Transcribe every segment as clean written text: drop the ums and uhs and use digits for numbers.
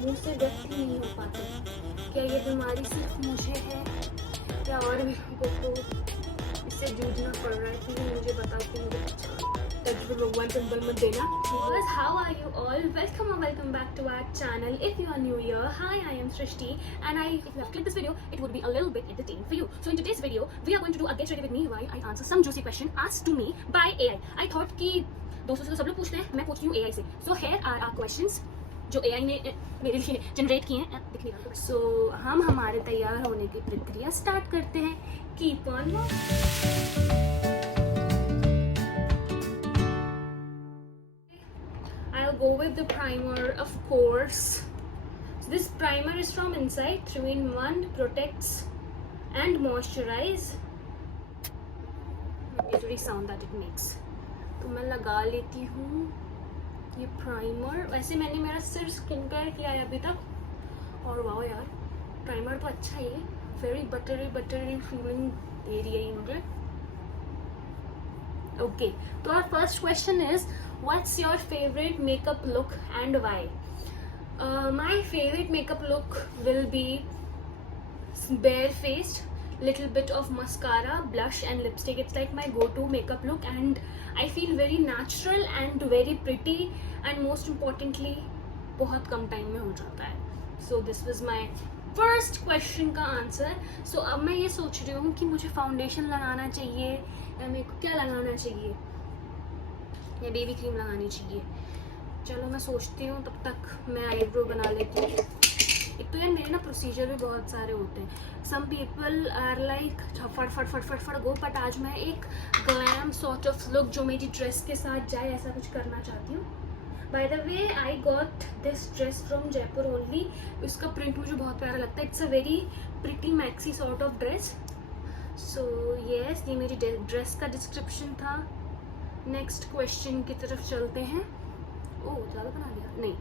मुंह से व्यक्त ही नहीं हो पाते। क्या ये बीमारी सिर्फ मुझे है या और भी लोगों को इससे जूझना पड़ रहा है? प्लीज मुझे बताओ कि मुझे भगवान पिंपल मत देना। How are you all? Welcome or welcome back to our channel. If you are new here, hi, I am Srishti, and if you have clicked this video, it would be a little bit entertaining for you. So in today's video, we are going to do a get ready with me while I answer some juicy question asked to me by AI. I thought कि दोस्तों से तो सब लोग पूछते हैं, मैं पूछती हूँ AI से. So here are our questions जो AI ने मेरे लिए जनरेट किए हैं. दिखने वाला. So हम हमारे तैयार होने की प्रक्रिया स्टार्ट करते हैं. Keep on watching. I'll go with the primer, of course. So this primer is from Inside 3-in-1, protects and moisturize. Beautiful sound that it makes. तो मैं लगा लेती हूँ ये प्राइमर. वैसे मैंने मेरा सिर्फ स्किन केयर किया है अभी तक, और वाह यार प्राइमर तो अच्छा ही है. वेरी बटरी फीलिंग दे रही है ये मुझे. Okay, so our first question is, what's your favorite makeup look and why? My favorite makeup look will be bare-faced, little bit of mascara, blush and lipstick. It's like my go-to makeup look and I feel very natural and very pretty, and most importantly बहुत कम time में हो जाता है. So this was my first question का answer. सो अब मैं ये सोच रही हूँ कि मुझे फाउंडेशन लगाना चाहिए या मेरे को क्या लगाना चाहिए, या बेबी क्रीम लगानी चाहिए. चलो मैं सोचती हूँ, तब तक मैं आईब्रो बना लेती हूँ. एक तो यार मेरे ना प्रोसीजर भी बहुत सारे होते हैं. सम पीपल आर लाइक फट गो, बट आज मैं एक ग्लैम सॉर्ट ऑफ लुक जो मेरी ड्रेस के साथ जाए ऐसा कुछ करना चाहती हूँ. By the way, I got this dress from Jaipur only. इसका प्रिंट मुझे बहुत प्यारा लगता है. It's a very pretty maxi sort of dress. So yes, ये मेरी ड्रेस का डिस्क्रिप्शन था. नेक्स्ट क्वेश्चन की तरफ चलते हैं. ओह ज़्यादा बना लिया नहीं.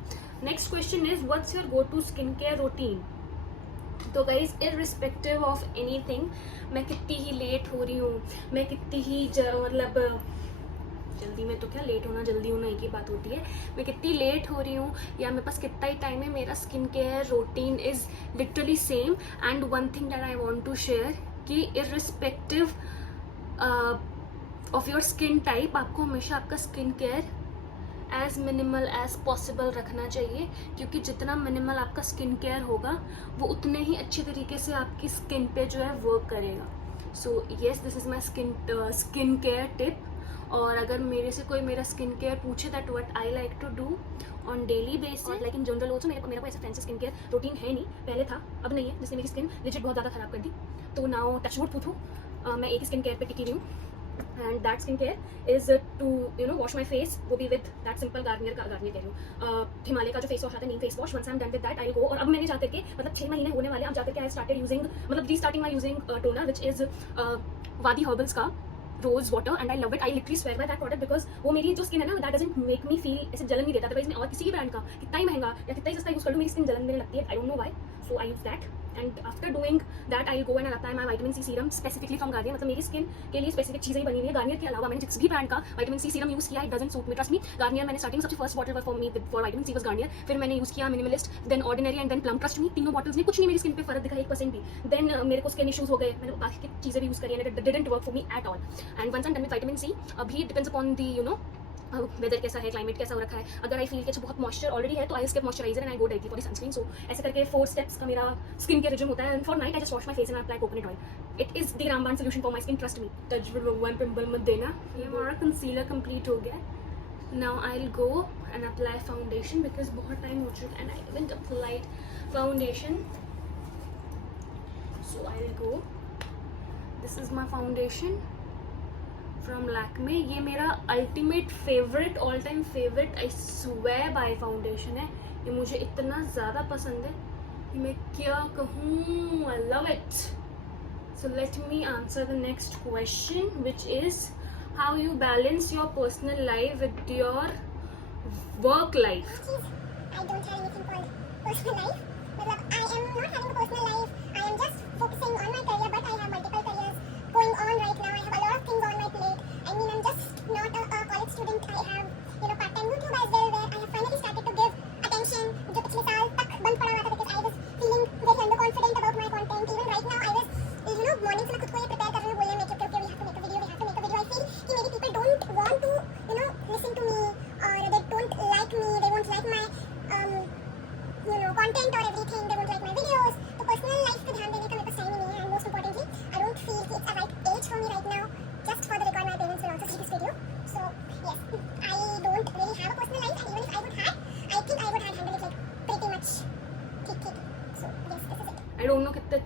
Next question is, what's your go to skin care routine? तो गाइज इररिस्पेक्टिव ऑफ एनीथिंग, मैं कितनी ही लेट हो रही हूँ, मैं कितनी ही मतलब जल्दी में, तो क्या लेट होना जल्दी होना एक ही बात होती है. मैं कितनी लेट हो रही हूँ या मेरे पास कितना ही टाइम है, मेरा skin care routine is literally same. And one thing that I want to share कि irrespective of your skin type, आपको हमेशा आपका skin care as minimal as possible रखना चाहिए, क्योंकि जितना मिनिमल आपका स्किन केयर होगा वो उतने ही अच्छे तरीके से आपकी स्किन पे जो है वर्क करेगा. So yes, this is my skin care tip. और अगर मेरे से कोई मेरा स्किन केयर पूछे that what I like to do on daily basis, like in general also, मेरे को ऐसा फैंसी स्किन केयर रूटीन है नहीं. पहले था, अब नहीं है, जिसने मेरी स्किन लिजिट बहुत ज़्यादा ख़राब कर दी. तो नाउ टचवुड पूछूँ, मैं एक स्किन केयर पे टिकी रही हूँ. And that skin care is to wash my face, वो भी विद दैट सिंपल गार्नियर कह रही हूँ, हिमालय का जो फेस वॉश आता है, neem face wash. Once I am done with that I go. और अब मैंने जाकर के मतलब 6 महीने होने वाले, अब जाकर के आई स्टार्टेड यूजिंग, मतलब restarting my using toner which is Vaadi herbals का rose water, and I love it. I literally swear by that product, because वो मेरी जो स्किन है ना, that doesn't make me feel ऐसे जलन नहीं देता. अदरवाइज मैं और किसी भी ब्रांड का कितना ही महंगा या कितना ही सस्ता यूज कर लूँ, मेरी स्किन जलन देने लगती है. I don't know why. So I use that, and after doing that I go and apply my vitamin C serum specifically from Garnier. मतलब मेरी स्किन के लिए स्पेसिफिक चीज़ें ही बनी हुई है. गार्नियर के अलावा मैंने जिस भी ब्रांड का विटामिन सी सीरम यूज़ किया, it doesn't suit me, trust me. Garnier मैंने स्टार्टिंग सबसे first bottle for me for vitamin C was Garnier. फिर मैंने यूज़ किया Minimalist, then Ordinary and then Plum. Trust me, तीनों bottles ने कुछ नहीं मेरी स्किन पे फर्क दिखा 1% भी. देन मेरे को स्किन इशूज़ हो गए, मैंने बाकी की चीज़ें भी यूज़ करी, and it didn't work for me at all. And once I am done with vitamin C, अभी डिपेंड्स अपॉन दी वेदर कैसा है, क्लाइमेट कैसा हो रखा है. अगर आई फील कि अच्छा बहुत मॉइस्चर ऑलरेडी है, तो I skip moisturiser and I go directly for the sunscreen. So ऐसे करके 4 स्टेप्स का मेरा स्किन केयर रिजिम होता है. And for night I just wash my face and apply coconut oil. It is the रामबाण solution for my skin, trust me. Touch pimple मत देना. ये हमारा कंसीलर कंप्लीट हो गया. Now I will go and apply foundation, because बहुत time हो चुका and I haven't applied foundation. So I will go. This is my foundation from Lakme. ये मेरा ultimate favourite, all time favourite, I swear by foundation है. ये मुझे इतना ज़्यादा पसंद है कि मैं क्या कहूँ. आई love it. So let me answer the next question, which is how you balance your personal life with your work life. I don't have anything called personal life. मतलब I am not having a personal life. I am just focusing on my career, but I have multiple careers going on right now. I have a lot of things on my plate. I mean, I'm just not a college student. I have part-time YouTube as well, where I have finally started to give attention. जो पिछले साल तक बंद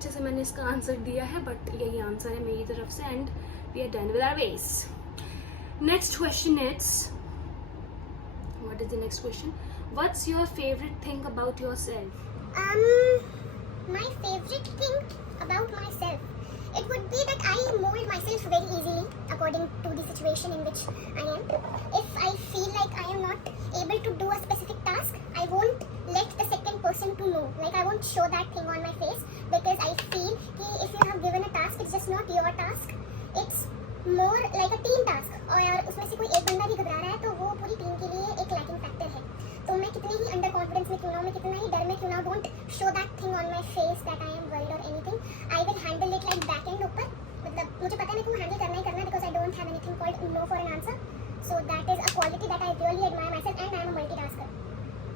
अच्छे से मैंने इसका answer दिया है, बट यही आंसर है मेरी तरफ से and we are done with our race. Next question is, what is the next question? What's your favourite thing about yourself? My favorite thing about myself, it would be that I mold myself very easily according to the situation in which I am. If I feel like I am not able to do a specific task, I won't let the second person to know. Like I won't show that thing on my face because I feel that if you have given a task, it's just not your task. It's more like a team task. और उसमें से कोई एक बंदा भी घबरा रहा है तो वो पूरी टीम के लिए एक लैकिंग फैक्टर है. तो मैं कितने ही अंडर कॉन्फिडेंस में क्यों ना, मैं कितना ही डर में क्यों ना, don't show that thing on my face that I am worried और anything. I will handle it like back and ऊपर. मतलब मुझे पता है मेरे को हैंडल करना ही करना है because I don't have anything called no for an answer. So that is a quality that I really admire myself and I am a multitasker.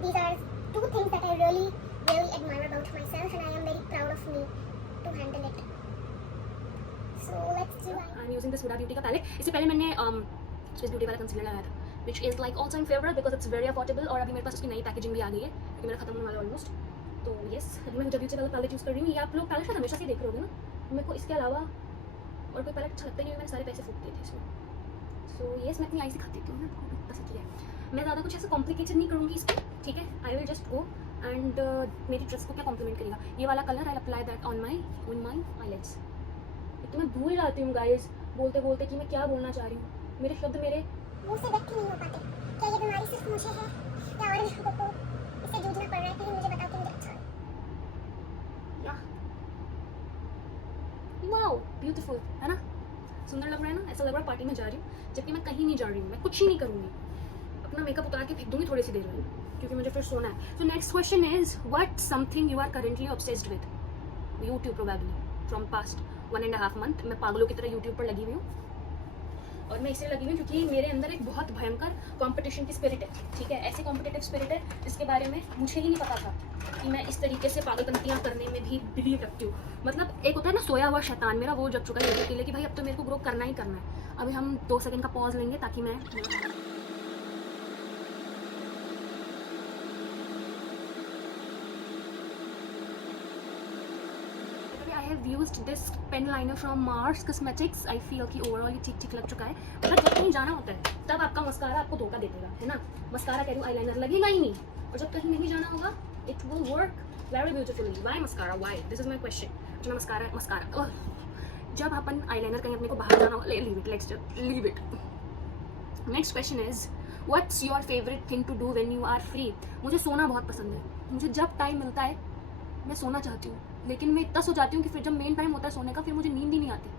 These are two things that I really admire about myself and I am very proud of me to handle it. So let's do it. I'm using this Huda Beauty का palette. इससे पहले मैंने Swiss Beauty वाला concealer लगाया था, which is like all time favorite because it's very affordable और अभी मेरे पास उसकी नई पैकेजिंग भी आ गई है क्योंकि मेरा खत्म होने वाला है ऑलमोस्ट. तो यस, अभी मैं Huda Beauty वाला पैलेट यूज़ कर रही हूँ. ये आप लोग पैलेट हमेशा से देख रहे होगे ना, मेरे को इसके अलावा और कोई पैलेट अच्छा लगता ही नहीं. मैंने सारे पैसे फूक दिए थे इसमें. सो यस, मैं अपनी आई से खाती हूँ ना, बस ये है. मैं ज़्यादा कुछ ऐसा कॉम्प्लिकेटेड नहीं करूँगी इसको, ठीक है. I will just go and मेरी ड्रेस को क्या कॉम्प्लीमेंट करेगा ये वाला colour. I apply that on my eyelids. तो मैं भूल जाती हूँ गाइस बोलते बोलते कि मैं क्या बोलना चाह रही हूँ. मेरे शब्द मेरे मुंह से व्यक्त नहीं हो पाते. क्या ये बीमारी सिर्फ मुझे है या और लोगों को इससे जूझना पड़ रहा है? प्लीज मुझे बताओ कि मुझे अच्छा है. वाओ ब्यूटीफुल है ना, सुंदर लग रहा है ना. ऐसा लग रहा है पार्टी में जा रही हूँ जबकि मैं कहीं नहीं जा रही हूँ. मैं कुछ ही नहीं करूँगी, अपना मेकअप उतार के फेंक दूँगी थोड़ी सी देर में क्योंकि मुझे फिर सोना है. So next question is, what something you are currently obsessed with? YouTube probably from past 1.5 month. मैं पागलों की तरह यूट्यूब पर लगी हुई हूँ और मैं इसलिए लगी हुई हूँ क्योंकि मेरे अंदर एक बहुत भयंकर कंपटीशन की स्पिरिट है, ठीक है. ऐसी कॉम्पिटिटिव स्पिरिट है जिसके बारे में मुझे ही नहीं पता था कि मैं इस तरीके से पागलपंतियाँ करने में भी बिलीव रखती हूँ. मतलब एक होता है ना सोया हुआ शैतान, मेरा वो जग चुका है यूट्यूब के लिए कि भाई अब तो मेरे को ग्रो करना ही करना है. अभी हम 2 सेकंड का पॉज लेंगे ताकि मैं I have used this pen liner from Mars Cosmetics. I feel कि ओवरऑल ये ठीक ठीक लग चुका है. मतलब जब कहीं जाना होता है तब आपका मस्कारा आपको धोखा दे देगा, है ना. मस्कारा कह रही हूँ, आईलाइनर लगेगा ही नहीं. और जब कहीं नहीं जाना होगा it will work very beautifully. Why mascara? Why? This is my question. जो मस्कारा जब अपन आईलाइनर कहीं अपने को बाहर जाना होगा, leave it. Let's just leave it. Next question is, what's your favorite thing to do when you are free? मुझे सोना बहुत पसंद है. मुझे जब टाइम मिलता है मैं सोना चाहती हूँ, लेकिन मैं इतना सो जाती हूँ कि फिर जब मेन टाइम होता है सोने का फिर मुझे नींद ही नहीं आती.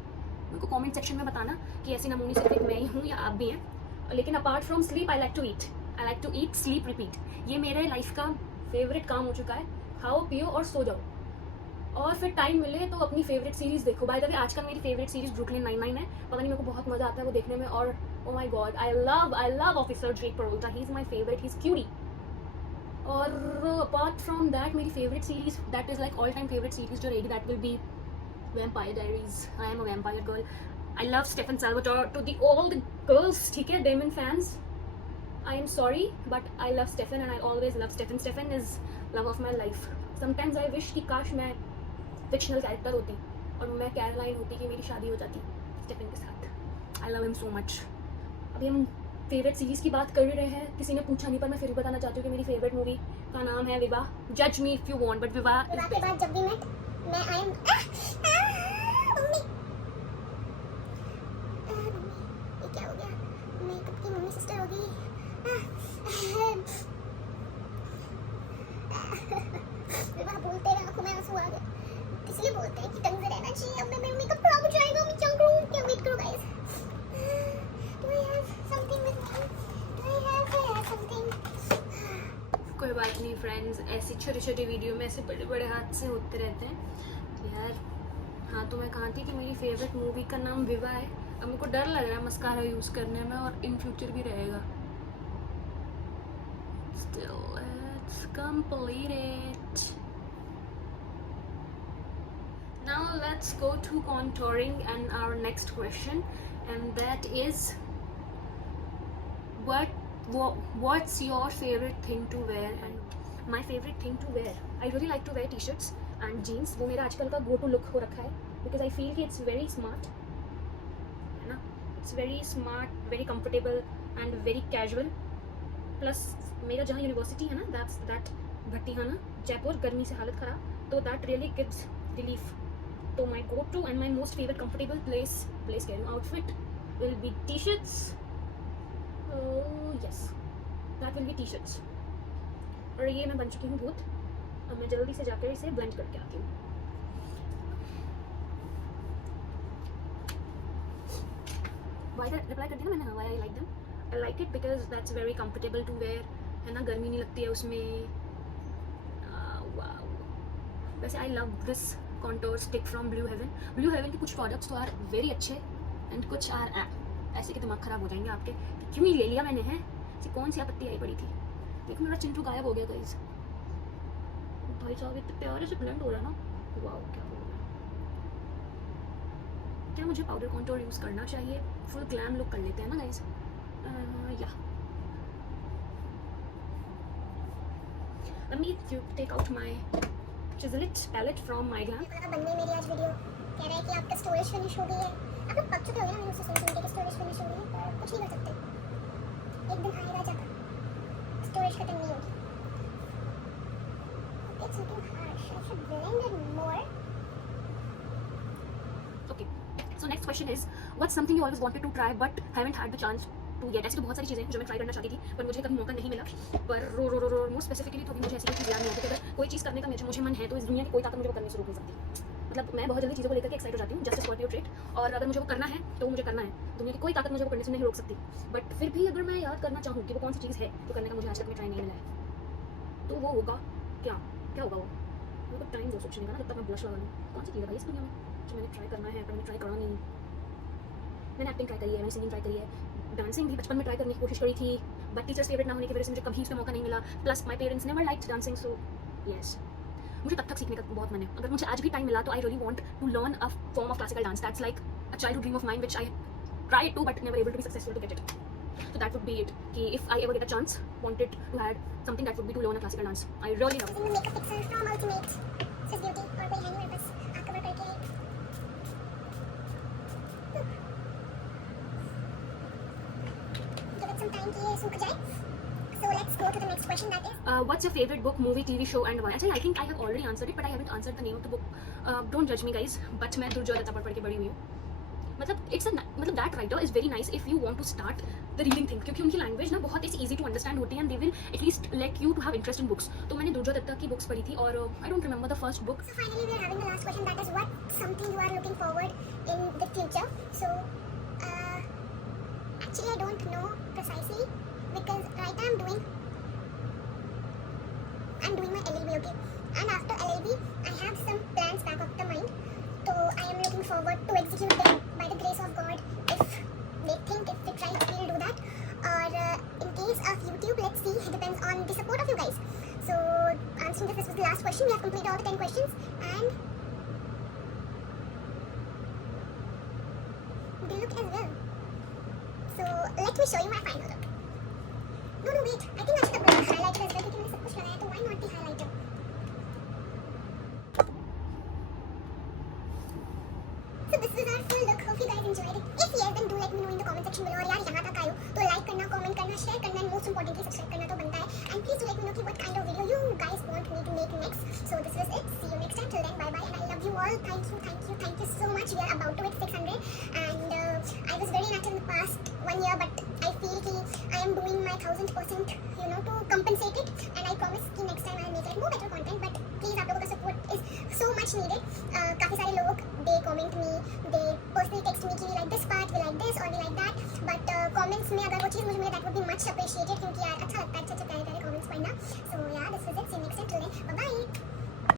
मेरे को कमेंट सेक्शन में बताना कि ऐसी नमूनी सिर्फ एक मैं ही हूँ या आप भी हैं. लेकिन apart from sleep I like to eat sleep repeat. ये मेरे लाइफ का फेवरेट काम हो चुका है. खाओ पियो और सो जाओ और फिर टाइम मिले तो अपनी फेवरेट सीरीज़ देखो. बाय द वे आजकल मेरी फेवरेट सीरीज़ ब्रुकलिन 99 है. पता नहीं मेरे को बहुत मज़ा आता है वो देखने में. और oh my god, I love officer Jake Peralta. He is my favourite, he is cutie. और अपार्ट फ्रॉम दैट मेरी favourite series that is like all time favourite series जो रहेगी that will be vampire diaries. I am a vampire girl. I love Stefan Salvatore. To the all the girls, ठीक है, Damon fans, I am sorry but I love Stefan and I always love Stephen. Stephen is love of my life. Sometimes I wish कि काश मैं fictional character होती और मैं Caroline होती कि मेरी शादी हो जाती स्टेफन के साथ. I love him so much. अभी हम फेवरेट सीरीज़ की बात कर रहे हैं. किसी ने पूछा नहीं पर मैं फिर भी बताना चाहती हूँ कि मेरी फेवरेट मूवी का नाम है विवाह. जज me if you want but विवाह इज के बाद जब भी मैं आई एम मम्मी ये क्या हो गया? मेकअप की मम्मी सिस्टर हो गई. विवाह बोलते रहे आंखों में आंसू आ गए. इसलिए बोलते हैं कि तंग से रहना चाहिए. अब मैं मेकअप खराब हो जाएगा. मैं क्या करूँ? क्या वेट करो गाइस. कोई बात नहीं फ्रेंड्स, ऐसी छोटी छोटी वीडियो में ऐसे बड़े बड़े हादसे होते रहते हैं यार. हाँ तो मैं कहा थी कि मेरी फेवरेट मूवी का नाम विवाह है. अब मेरे को डर लग रहा है मस्कारा यूज़ करने में और इन फ्यूचर भी रहेगा. Still, let's complete it. Now let's go to contouring and our next question, and that is, what's your favorite thing to wear? And my favorite thing to wear, I really like to wear t-shirts. And jeans, वो मेरा आजकल का go to look हो रखा है, because I feel कि it's very smart, है ना, it's very smart, very comfortable and very casual. Plus मेरा जहाँ यूनिवर्सिटी है ना, दैट भट्टीहाना जयपुर, गर्मी से हालत ख़राब, तो दैट रियली गिव्स रिलीफ। तो my go to and my most favourite comfortable place कह रही हूँ outfit will be T shirts, yes that will be T shirts. और ये मैं बन चुकी हूँ भूत, अब मैं जल्दी से जाकर इसे ब्लेंड करके आती हूँ। वाई रिप्लाई कर दिया ना मैंने, why I like them, I like it because that's very comfortable to wear, है ना, गर्मी नहीं लगती है उसमें। वैसे I love this contour stick from Blue Heaven के कुछ प्रोडक्ट्स तो आर वेरी अच्छे एंड कुछ आर ऐसे कि दिमाग ख़राब हो जाएंगे आपके कि क्यों ही ले लिया मैंने, है ऐसी कौन सी आपत्ति आई पड़ी थी। देखो मेरा चिंटू गायब हो गया गाइस, भाई साहब इतने प्यारे से ब्लेंड हो रहा है ना, वाओ क्या हो रहा है। क्या मुझे पाउडर कॉन्टोर यूज़ करना चाहिए? फुल ग्लैम लुक कर लेते हैं ना गाइस, या let me take out my chisel it palette from my glam। बनने मेरी आज वीडियो कह रहा है कि आपका स्टोरेज फिनिश हो गई है। आप लोग पक चुके हो ना मैंने उससे सुन के स्टोरेज फिनिश हो गई है, पर कुछ नहीं कर सकते, एक दिन आएगा जब स्टोरेज खत्म नहीं होगी। It's looking harsh. I should blend it more. Okay, so next question is what's something you always wanted to try but haven't had the chance to yet? ऐसी तो बहुत सारी चीज़ें हैं जो मैं ट्राई करना चाहती थी पर मुझे कभी मौका नहीं मिला। पर मोर स्पेसिफिकली तो मुझे ऐसी कोई चीज़ याद नहीं होती कि अगर कोई चीज़ करने का मुझे मन है तो इस दुनिया की कोई ताकत मुझे वो करने से रोक नहीं सकती। मतलब मैं बहुत जल्दी चीज़ों को लेकर के एक्साइट हो जाती हूँ, जस्ट स्कॉर्पियो ट्रेट, और अगर मुझे वो करना है तो मुझे करना है, दुनिया की कोई ताकत मुझे वो करने से नहीं रोक सकती। बट फिर भी अगर मैं याद करना चाहूँ कि वो कौन सी चीज़ है तो करने का मुझे आज तक में ट्राई नहीं मिला है, तो वो होगा क्या होगा वो, मेरे को टाइम दो सोचने का ना, जब तक मैं ब्लश लगा लूँ। कौन सी चीज़ है भाई इस दुनिया में जो मैंने ट्राई करना है पर मैंने ट्राई करा नहीं। मैंने एक्टिंग ट्राई करी है, मैंने सिंगिंग ट्राई करी है, डांसिंग भी बचपन में ट्राई करने की कोशिश करी थी, बट टीचर्स फेवरेट ना होने की वजह से मुझे कभी उसका मौका नहीं मिला। Plus my parents never liked dancing, so yes मुझे कथक सीखने का बहुत मन है। अगर मुझे आज भी टाइम मिला तो I really want to learn a form of classical dance, that's like a childhood dream of mine which I tried to but never able to be successful to get it. So that would be it कि if I ever get a chance wanted to had something that would be to learn a classical dance. I really love it. Makeup picture from ultimate sis beauty, और कोई है नहीं मेरे पास, आप cover करके आए। Give it some time कि ये सूख जाए। So let's go to the next question, that is What's your favorite book, movie, TV show and why? Actually, I think I have already answered it, but I haven't answered the name of the book. Don't judge me, guys. But मैं दुर्जोय दत्ता पढ़ के बड़ी हुई हूँ। मतलब that writer is very nice if you want to start the reading thing, क्योंकि उनकी language ना बहुत ऐसी easy to understand होती है and they will at least let you to have interest in books। तो मैंने दुर्जोय दत्ता की बुक्स पढ़ी थी और I don't remember the first book। So finally we are having the last question, that is what something you are looking forward in the future. So actually I don't know precisely because right now I'm doing my LLB, okay, and after LLB I have some plans back of the mind, so I am looking forward to execute them by the grace of God. If they think if it's right, we'll do that, or in case of YouTube, let's see, it depends on the support of you guys. So answering this was the last question. We have completed all the 10 questions and they look as well. So let me show you my final look. No wait, I think I should have brought a highlighter as well क्योंकि मैंने सब कुछ लगाया, तो why not the highlighter? So this is our full look. Hope you guys enjoyed it. If yes, then do let me know in the comment section below. और यार यहाँ तक आए हो तो like करना, comment करना, share करना, and most importantly subscribe करना तो बनता है. And please do let me know कि what kind of video you guys want me to make next. So this was it. See you next time. Till then, bye bye. And I love you all. Thank you so much. We are about to hit 600. And I was very inactive in the past 1 year, but I feel कि I am doing my 1000%, you know, to compensate it. And I promise कि next time I'll make like more better content. But please आप लोगों का support is so much needed. काफी सारे लोग they comment me, they personally text me कि we like this part, we like this, or we like that. But comments में अगर वो चीज़ मुझे मिले that would be much appreciated क्योंकि यार